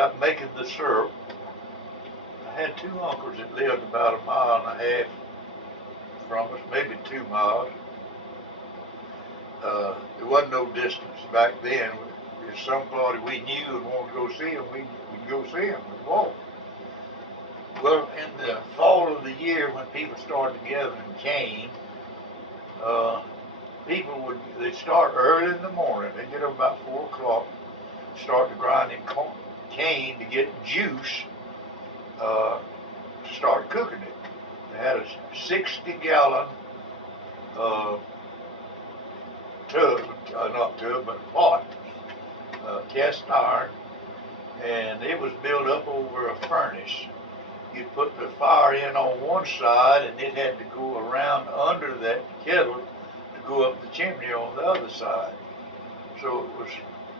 about making the syrup, I had two uncles that lived about a mile and a half from us, maybe 2 miles. There wasn't no distance back then. If somebody we knew and wanted to go see them, we'd go see them. We'd walk. Well, in the fall of the year when people started gathering cane, they'd start early in the morning. They'd get up about 4 o'clock, start to grinding cane to get juice to start cooking it. They had a 60-gallon not tub, but pot, cast iron, and it was built up over a furnace. You'd put the fire in on one side, and it had to go around under that kettle to go up the chimney on the other side. So it was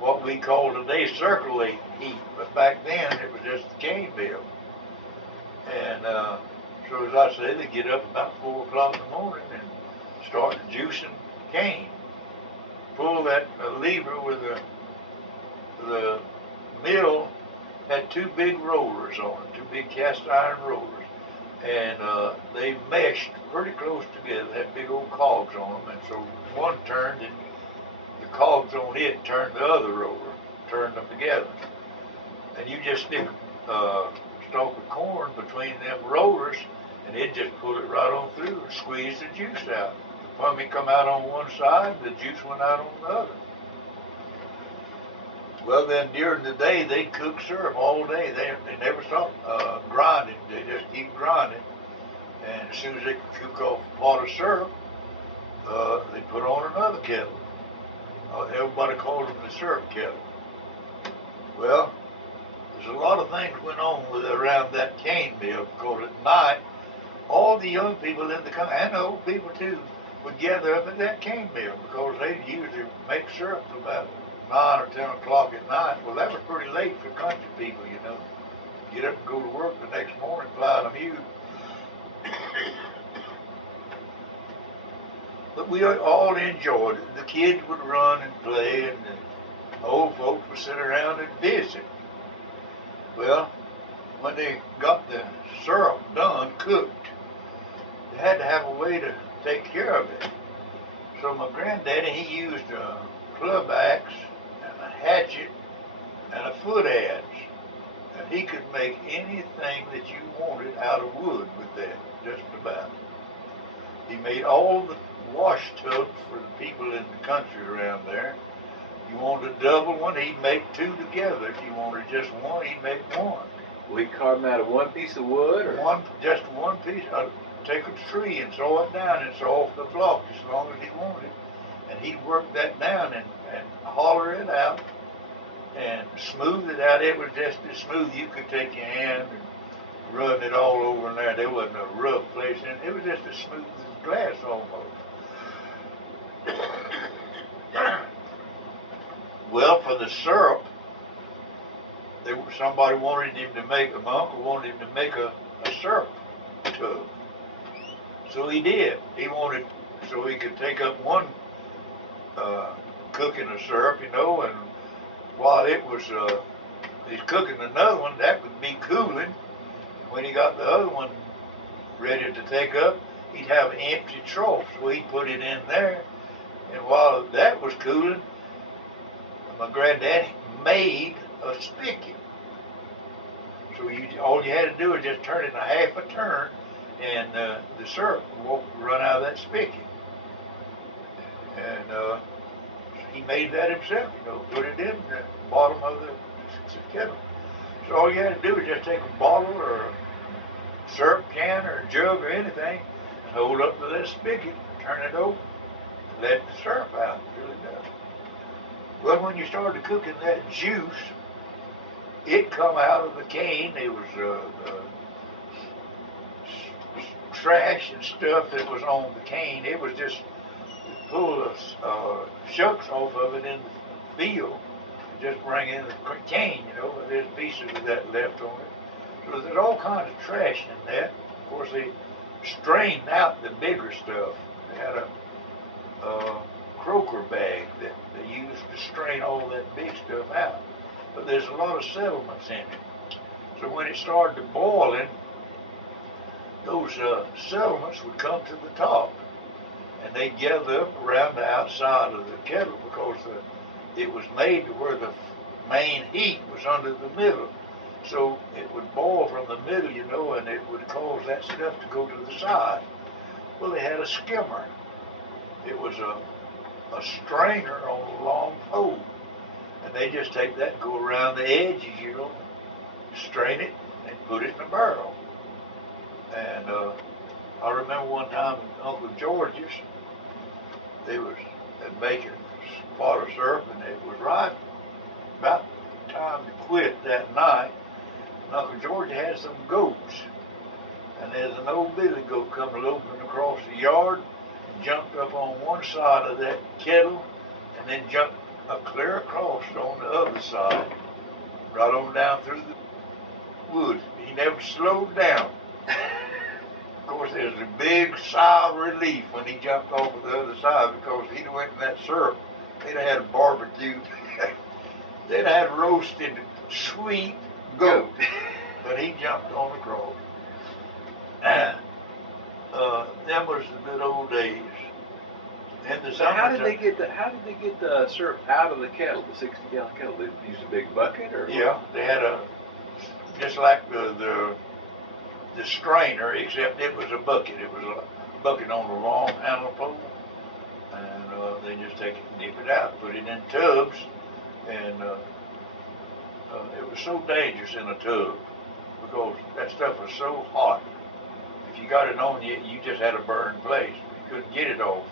what we call today circulating heat, but back then it was just the cane mill. And so as I say, they get up about 4 o'clock in the morning and start juicing cane. Pull that lever with the mill had two big rollers on it, two big cast iron rollers, and they meshed pretty close together, had big old cogs on them, and so one turned and the cogs on it turned the other roller, turned them together. And you just stick a stalk of corn between them rollers and it just pull it right on through and squeeze the juice out. The pumpkin come out on one side, the juice went out on the other. Well, then during the day they cook syrup all day. They never stop grinding. They just keep grinding. And as soon as they cook off a pot of syrup, they put on another kettle. Everybody calls them the syrup kettle. Well, there's a lot of things went on around that cane mill, because at night all the young people in the country, and the old people too, would gather up at that cane mill, because they'd usually make syrup till about 9 or 10 o'clock at night. Well, that was pretty late for country people, you know. Get up and go to work the next morning, plow the mule. But we all enjoyed it. The kids would run and play, and the old folks would sit around and visit. Well, when they got the syrup done, cooked, they had to have a way to take care of it. So my granddaddy, he used a club axe and a hatchet and a foot adze. And he could make anything that you wanted out of wood with that, just about. He made all the wash tubs for the people in the country around there. You wanted a double one, he'd make two together. If you wanted just one, he'd make one. Will he carve them out of one piece of wood? Or? Just one piece. I'd take a tree and saw it down and saw off the block as long as he wanted. And he'd work that down and holler it out and smooth it out. It was just as smooth. You could take your hand and run it all over in there. There wasn't a rough place in it. It was just as smooth as glass almost. Well, for the syrup, somebody wanted him to make, my uncle wanted him to make a syrup tub. So he did. He wanted, so he could take up one cooking of syrup, you know, and while it was, he's cooking another one, that would be cooling. When he got the other one ready to take up, he'd have an empty trough, so he'd put it in there. And while that was cooling, my granddaddy made a spigot. So all you had to do was just turn it a half a turn, and the syrup would run out of that spigot. And he made that himself, you know, put it in the bottom of the kettle. So all you had to do was just take a bottle or a syrup can or a jug or anything and hold up to that spigot, turn it over, let the syrup out. It really does. Well, when you started cooking that juice, it come out of the cane. There was trash and stuff that was on the cane. It was just pull the shucks off of it in the field and just bring in the cane, you know. There's pieces of that left on it. So there's all kinds of trash in that. Of course, they strained out the bigger stuff. They had a croaker bag that they used to strain all that big stuff out. but there's a lot of settlements in it. So when it started boiling, those settlements would come to the top, and they'd gather up around the outside of the kettle because it was made to where the main heat was under the middle. So it would boil from the middle, you know, and it would cause that stuff to go to the side. Well, they had a skimmer. It was a strainer on a long pole, and they just take that and go around the edges, you know, strain it and put it in a barrel. And I remember one time in Uncle George's, they was making spot of syrup, and it was right about time to quit that night. And Uncle George had some goats, and there's an old billy goat coming loping across the yard, and jumped up on one side of that kettle, and then jumped clear across on the other side, right on down through the woods. He never slowed down. Of course, there's a big sigh of relief when he jumped off of the other side, because he'd went in that syrup. They'd have had a barbecue. They'd have had roasted sweet goat, but he jumped on across. Them was the good old days. In the So how did they get the syrup out of the kettle, the 60-gallon kettle? Did they use a big bucket, or? Yeah, they had just like the strainer, except it was a bucket. It was a bucket on a long handle pole, and they just take it and dip it out, put it in tubs, and it was so dangerous in a tub because that stuff was so hot. If you got it on you, you just had a burned place. You couldn't get it off.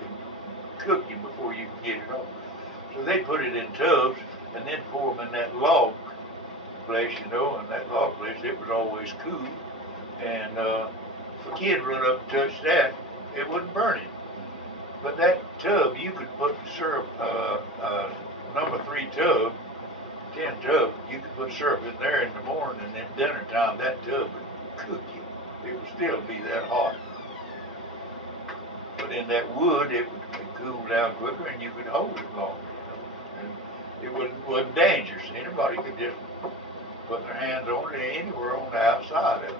It would cook you before you could get it off. So they put it in tubs and then pour them in that log place, you know, and that log place, it was always cool. And if a kid run up and touched that, it wouldn't burn him. But that tub, you could put syrup, number 3 tub, 10 tub, you could put syrup in there in the morning, and then dinner time, that tub would cook you. It would still be that hot. But in that wood, it would cool down quicker, and you could hold it longer, you know. And it wasn't dangerous. Anybody could just put their hands on it anywhere on the outside of it.